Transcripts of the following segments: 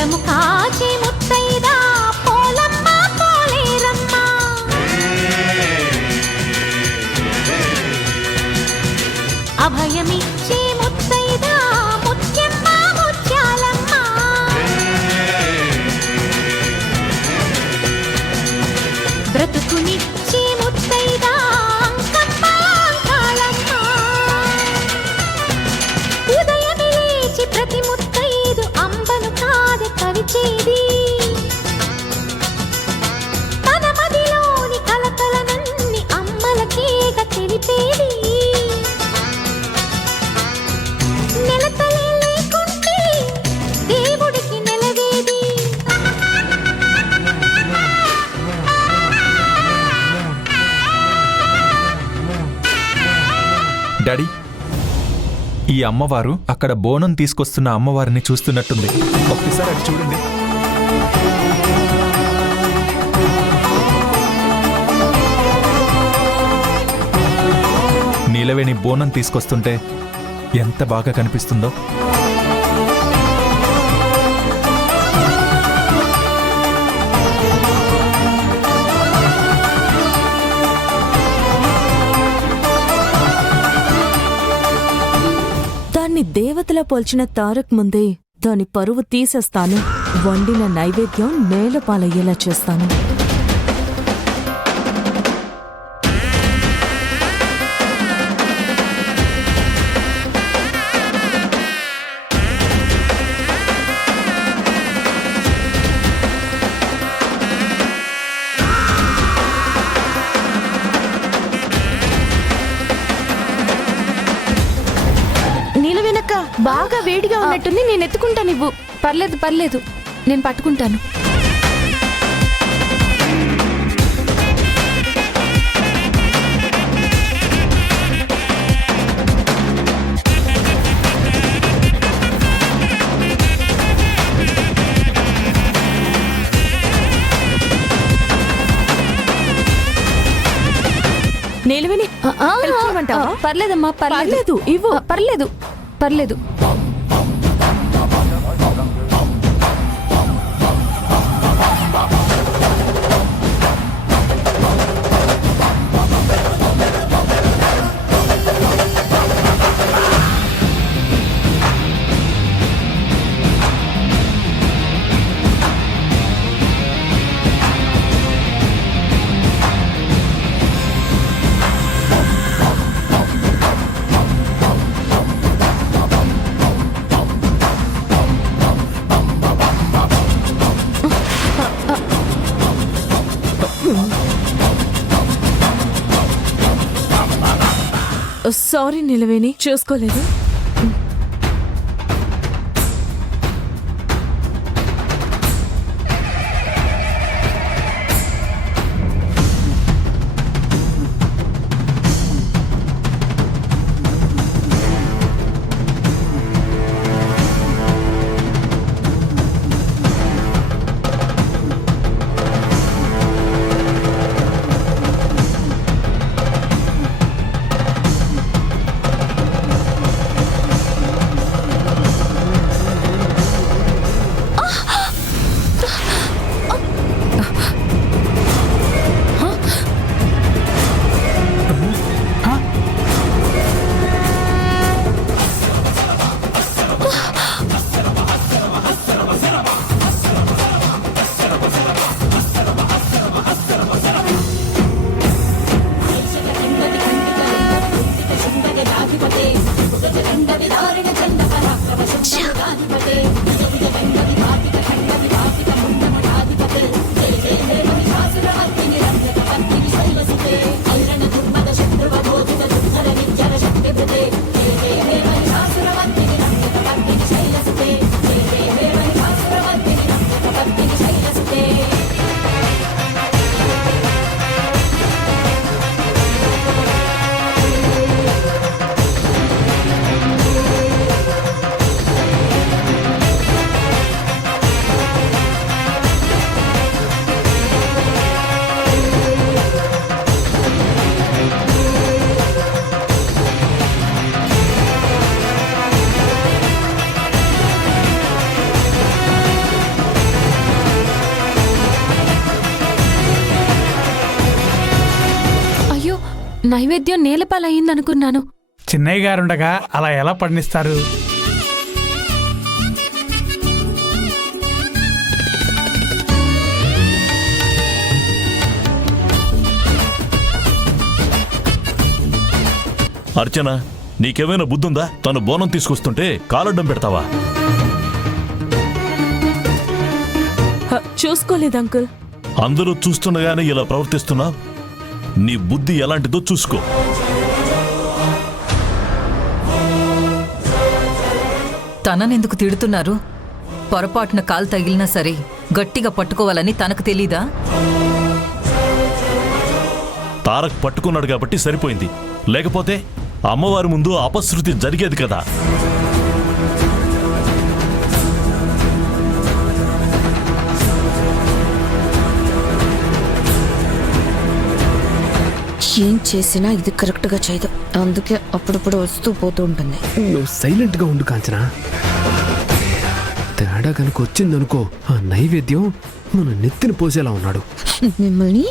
కులము కాచే ముత్తైదా పోలమ్మ పోలేరమ్మ. అభయమిచ్చే ముత్తైదా ముత్యమ్మ ముత్యాలమ్మ. బ్రతుకునిచ్చే ముత్తైదా అంకమ్మ అంకాలమ్మ. ఉదయమే లేచి ప్రతి ముత్తైదు అంబను కాదు కవిచేది. తన మదిలోని కలకలనన్ని అమ్మలకేగ తెలిపేది. నెలతలే లేకుంటే దేవుడికి నెలవేది. డాడీ, ఈ అమ్మవారు అక్కడ బోనం తీసుకొస్తున్న అమ్మవారిని చూస్తున్నట్టుంది. ఒక్కసారి అది చూడండి. నీలవేణి బోనం తీసుకొస్తుంటే ఎంత బాగా కనిపిస్తుందో. దాన్ని దేవతలా పోల్చిన తారక్ ముందే దాని పరువు తీసేస్తాను. వండిన నైవేద్యం నేలపాలయ్యేలా చేస్తాను. నీలవేనక్క బాగా వేడిగా ఉన్నట్టుంది, నేను ఎత్తుకుంటాను. ఇవ్వు. పర్లేదు పర్లేదు, నేను పట్టుకుంటాను. నీలవేణి పర్లేదమ్మా, పర్లేదు, ఇవ్వు. పర్లేదు పర్లేదు. సారీ నీలవేణి, చూసుకోలేదు. నైవేద్యం నేలపాలయ్యిందనుకున్నాను. చిన్నయ్య గారుండగా అలా ఎలా పండిస్తారు? అర్చన, నీకేమైనా బుద్ధుందా? తను బోనం తీసుకొస్తుంటే కాలడ్డం పెడతావా? చూసుకోలేదు అంకుల్. అందరూ చూస్తుండగానే ఇలా ప్రవర్తిస్తున్నావు. నీ బుద్ధి ఎలాంటిదో చూసుకో. తననెందుకు తిడుతున్నారు? పొరపాటున కాలు తగిలినా సరే గట్టిగా పట్టుకోవాలని తనకు తెలీదా? తారక్ పట్టుకున్నాడు కాబట్టి సరిపోయింది, లేకపోతే అమ్మవారి ముందు అపశృతి జరిగేది కదా. ఏం చేసినా ఇది కరెక్ట్గా చేయదు, అందుకే అప్పుడప్పుడు వస్తూ పోతూ ఉంటుంది. నువ్వు సైలెంట్గా ఉండు కాంచనా. తేడా కనుక వచ్చిందనుకో, ఆ నైవేద్యం మన నెత్తిన పోసేలా ఉన్నాడు. మిమ్మల్ని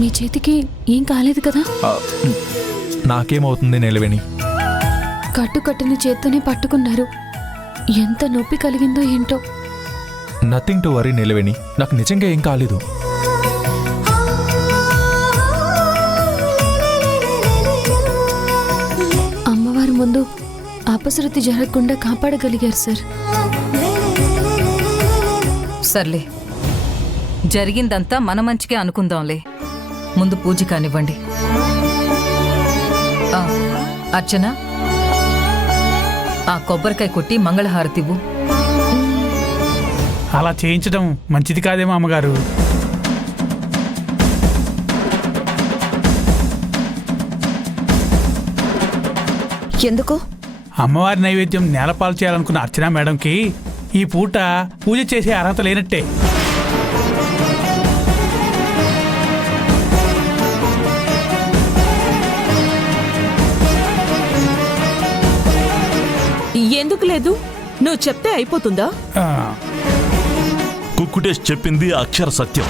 మీ చేతికి ఏం కాలేదు కదా? నాకేమవుతుంది నిలవేణి? కట్టుకట్టిన చేత్తోనే పట్టుకున్నారు. ఎంత నొప్పి కలిగిందో ఏంటో. నథింగ్ టు వరీ నిలవేణి, నాకు నిజంగా ఏం కాలేదు. అమ్మవారి ముందు అపశృతి జరగకుండా కాపాడగలిగారు సార్. సర్లే, జరిగిందంతా మన మంచికే అనుకుందాంలే. ముందు పూజ కానివ్వండి. అర్చన, ఆ కొబ్బరికాయ కొట్టి మంగళహారతివ్వు. అలా చేయించడం మంచిది కాదేమో అమ్మగారు. ఎందుకు? అమ్మవారి నైవేద్యం నేలపాలు చేయాలనుకున్న అర్చన మేడంకి ఈ పూట పూజ చేసే అర్హత లేనట్టే. ఎందుకు లేదు? నువ్వు చెప్తే అయిపోతుందా? కుక్కుటేష్ చెప్పింది అక్షర సత్యం.